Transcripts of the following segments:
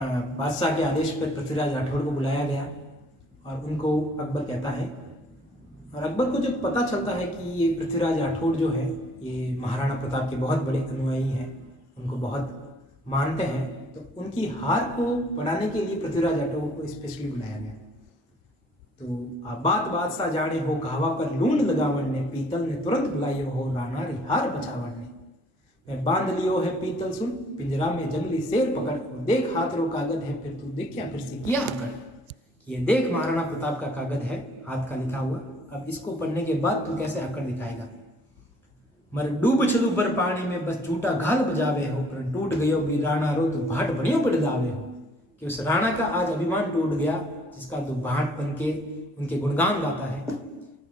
बादशाह के आदेश पर पृथ्वीराज राठौड़ को बुलाया गया और उनको अकबर कहता है। और अकबर को जब पता चलता है कि ये पृथ्वीराज राठौड़ जो है ये महाराणा प्रताप के बहुत बड़े अनुयायी हैं, उनको बहुत मानते हैं, तो उनकी हार को बढ़ाने के लिए पृथ्वीराज राठौड़ को स्पेशली बुलाया गया। तो बात बादशाह जाने हो कहावा पर लूण लगावन ने, पीतल ने तुरंत बुलायो हो रानारी हार बचावन ने। मैं बांध लियो है पीतल सुन, पिंजरा में जंगली शेर पकड़, देख हाथ रो कागज है फिर तू देखिया फिर से किया अकड़। ये देख महाराणा प्रताप का कागज है, हाथ का लिखा हुआ, अब इसको पढ़ने के बाद तू कैसे अकड़ दिखाएगा। मर डूब छलू बर पानी में बस झूठा घाल बजावे हो, पर टूट गयो भी राणा रो तू भाट बनियो पड़ दावे हो। कि उस राणा का आज अभिमान टूट गया जिसका तू भाट बन के उनके गुणगान गाता है।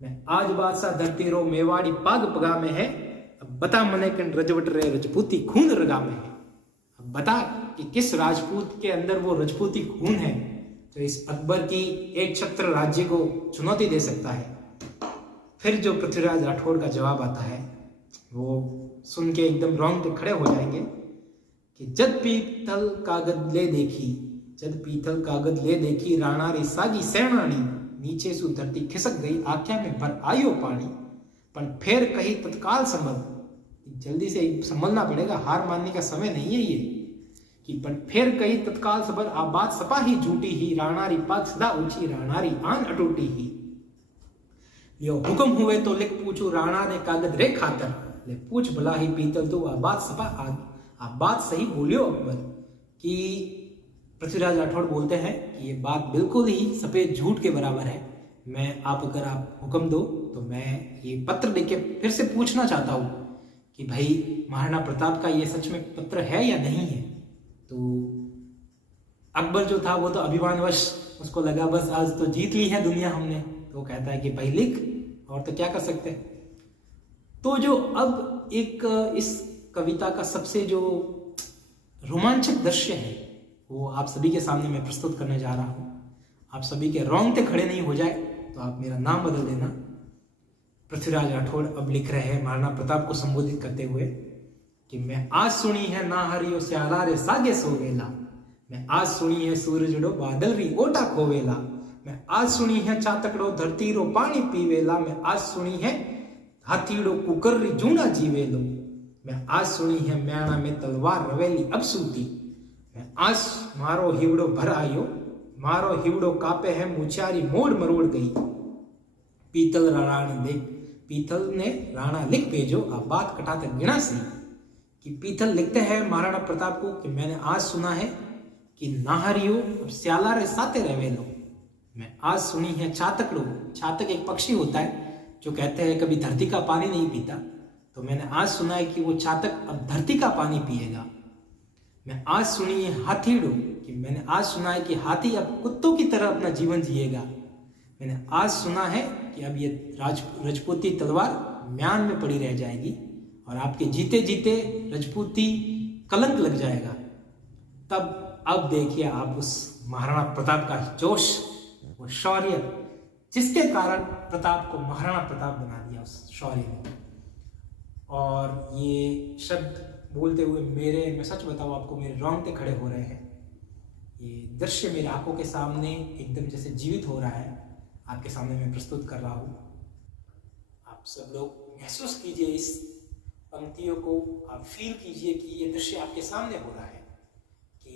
मैं आज बादशाह धरती रो मेवाड़ी पाग पगा में है, अब बता मने कन रजवट रे रजपूती खून रगा में है। अब बता कि किस राजपूत के अंदर वो रजपूती खून है तो इस अकबर की एक छत्र राज्य को चुनौती दे सकता है। फिर जो पृथ्वीराज राठौड़ का जवाब आता है वो सुन के एकदम रोंगटे खड़े हो जाएंगे कि जद पीतल कागज ले देखी, जद पीतल कागज ले देखी राणा रे सागी सेनानी, नीचे सु धरती खिसक गई आख्या में भर आयो पानी। पर फिर कही तत्काल संभल, जल्दी से संभलना पड़ेगा, हार मानने का समय नहीं है ये। कि पर फिर कही तत्काल सबर आ बात सपाही झूठी ही, राणारी पाग सदा ऊंची राणारी आन अटूटी ही। यो हुक्म हुए तो लिख पूछू राणा ने कागज रे खातर, ले पूछ भला ही पीतल तो आ बात सपा आ बात सही बोलियो अकबर। कि पृथ्वीराज राठौड़ बोलते हैं कि ये बात बिल्कुल ही सफेद झूठ के बराबर है। मैं आप अगर आप हुक्म दो तो मैं ये पत्र लिख के फिर से पूछना चाहता हूँ कि भाई महाराणा प्रताप का ये सच में पत्र है या नहीं है। तो अकबर जो था वो तो अभिमानवश उसको लगा बस आज तो जीत ली है दुनिया हमने, तो वो कहता है कि भाई लिख, और तो क्या कर सकते हैं। तो जो अब एक इस कविता का सबसे जो रोमांचक दृश्य है वो आप सभी के सामने मैं प्रस्तुत करने जा रहा हूँ। आप सभी के रोंगटे खड़े नहीं हो जाए तो आप मेरा नाम बदल देना। पृथ्वीराज राठौड़ अब लिख रहे हैं महाराणा प्रताप को संबोधित करते हुए कि मैं आज सुनी है ना हरियो स्याला रे सागे सोवेला, मैं आज सुनी है सूरजड़ो बादल री ओटा खोवेला, मैं आज सुनी है चातकड़ो धरती रो पानी पीवेला, मैं आज सुनी है हाथीड़ो कुकर री जूना जीवेलो, मैं आज सुनी है म्याणा में तलवार रवेली अब सूती, मैं आज मारो हिवड़ो भर आयो, मारो हिवड़ो कापे है मुचारी मोड़ मरोड़ गई। पीतल राणा देख, पीतल ने राणा लिख भेजो आ बात कटाते गिना सी। कि पीतल लिखते हैं महाराणा प्रताप को कि मैंने आज सुना है कि नाहरियो अब स्याला रे साते रवेलो, मैं आज सुनी है चातकड़ो, चातक एक पक्षी होता है जो कहते हैं कभी धरती का पानी नहीं पीता, तो मैंने आज सुना है कि वो चातक अब धरती का पानी पिएगा। मैं आज सुनी है हाथीड़ो, कि मैंने आज सुना है कि हाथी अब कुत्तों की तरह अपना जीवन जिएगा। मैंने आज सुना है कि अब ये राजपूती तलवार म्यान में पड़ी रह जाएगी और आपके जीते जीते रजपूती कलंक लग जाएगा। तब अब देखिए आप उस महाराणा प्रताप का जोश, वो शौर्य, जिसके कारण प्रताप को महाराणा प्रताप बना दिया उस शौर्य ने। और ये शब्द बोलते हुए मैं सच बताऊं आपको, मेरे रोंगटे खड़े हो रहे हैं। ये दृश्य मेरी आंखों के सामने एकदम जैसे जीवित हो रहा है, आपके सामने मैं प्रस्तुत कर रहा हूँ। आप सब लोग महसूस कीजिए इस पंक्तियों को, आप फील कीजिए कि ये दृश्य आपके सामने हो रहा है कि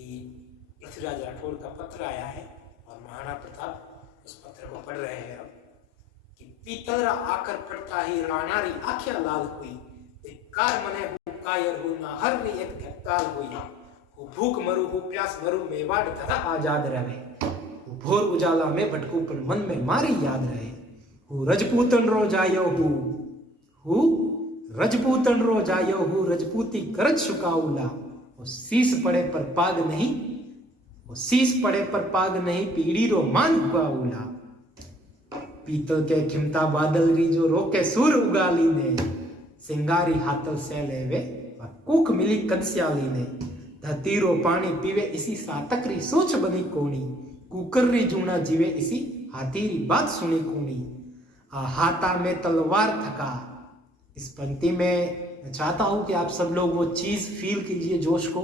पृथ्वीराज राठौड़ का पत्र आया है और महाराणा प्रताप उस पत्र को पढ़ रहे हैं। अब कि पीतल आकर फटता ही राणारी आख्या लाल हुई, कार मने हूँ कायर हूँ ना हर री एक धक्काल हुई, हूँ भूख मरू हूँ प्यास मरू मेवाड़ धरा आजाद रहे, हूँ भोर उजाला में भटकू पर मन में मारी याद रहे, हूँ रजपूतन रो जायो हूँ रजपूतन रो जायो हूँ रजपूती करज शुकाउला, वो शीस पड़े पर पाग नहीं, वो शीस पड़े पर पाग नहीं पीड़ी रो मान हुकाउला। पीतल के खिमता बादल री जो रोके सूर उगाली ने, सिंगारी हाथल से लेवे कुक मिली कदस्याली ने, धतीरो पानी पीवे इसी सातकरी सोच बनी कोनी, कुकर्री जूना जीवे इसी हाथीरी बात सुनी कूनी, हाथा में तलवार थका। इस पंक्ति में मैं चाहता हूं कि आप सब लोग वो चीज फील कीजिए, जोश को,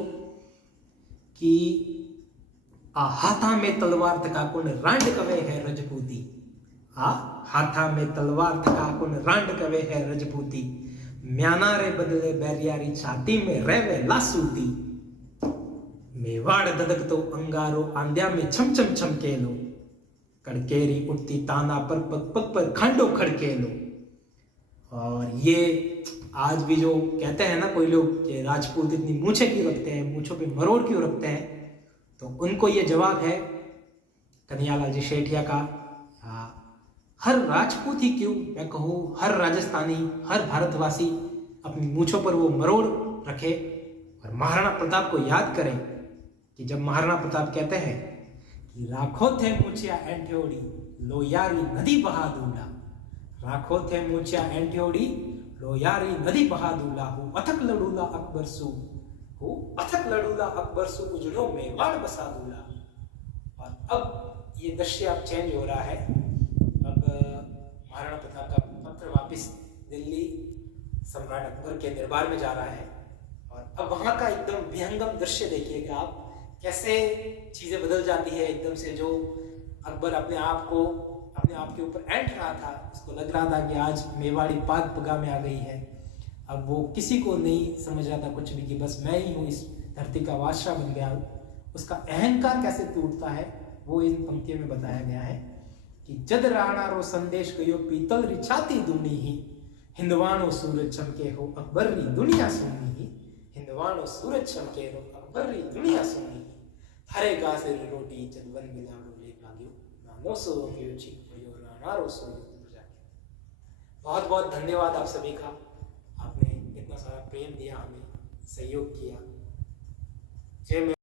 कि आ हाथा में तलवार थका कुन रांड कवे है रजपूती। आ हाथा में तलवार थका कुन रांड कवे है रजपूती। म्याना रे बदले बैरियारी छाती में रेवे लासूती। मेवाड़ ददक तो अंगारो आंध्या में छम छम छमकेलो। कड़केरी उठती ताना पर पग पग पर खांडो खड़केलो। और ये आज भी जो कहते हैं ना कोई लोग कि राजपूत इतनी मूछें क्यों रखते हैं, मूछों पे मरोड़ क्यों रखते हैं, तो उनको ये जवाब है कन्हैयालाल जी शेठिया का। हर राजपूत ही क्यों, मैं कहूँ हर राजस्थानी, हर भारतवासी अपनी मूछों पर वो मरोड़ रखे और महाराणा प्रताप को याद करें कि जब महाराणा प्रताप कहते हैं कि राखो थे मूछिया एंठ्योड़ी लोयारी नदी बहा दूला। राखो थे मूछिया एंठ्योड़ी लोयारी नदी बहा दूला। हूँ अथक लड़ूला अकबर सू, हूँ अथक लड़ूला अकबर सू उजड़ो मेवाड़ बसा दूला। और अब ये दृश्य अब चेंज हो रहा है। अब महाराणा प्रताप का पत्र वापस दिल्ली सम्राट अकबर के दरबार में जा रहा है और अब वहां का एकदम विहंगम दृश्य देखिएगा आप, कैसे चीजें बदल जाती है एकदम से। जो अकबर अपने आप के ऊपर ऐंठ रहा था, उसको लग रहा था कि आज मेवाड़ी पाग पगा में आ गई है। अब वो किसी को नहीं समझ रहा था कुछ भी कि बस मैं ही हूँ, इस धरती का बादशाह बन गया हूँ। उसका अहंकार कैसे टूटता है वो इन पंक्तियों में बताया गया है कि जद राणा रो संदेश गयो पीतल री छाती दूनी ही। हिंदवानो सूरज चमके हो अकबर री दुनिया सुनी ही। हिंदवानो सूरज चमके हो अकबर री दुनिया सुनी। हरे गासे री रोटी जदवन मिलाड़ो ले भाग्यो नानो सो गयो छी भयो राणा रो सो जाके। बहुत बहुत धन्यवाद आप सभी का, आपने इतना सारा प्रेम दिया, हमें सहयोग किया। जय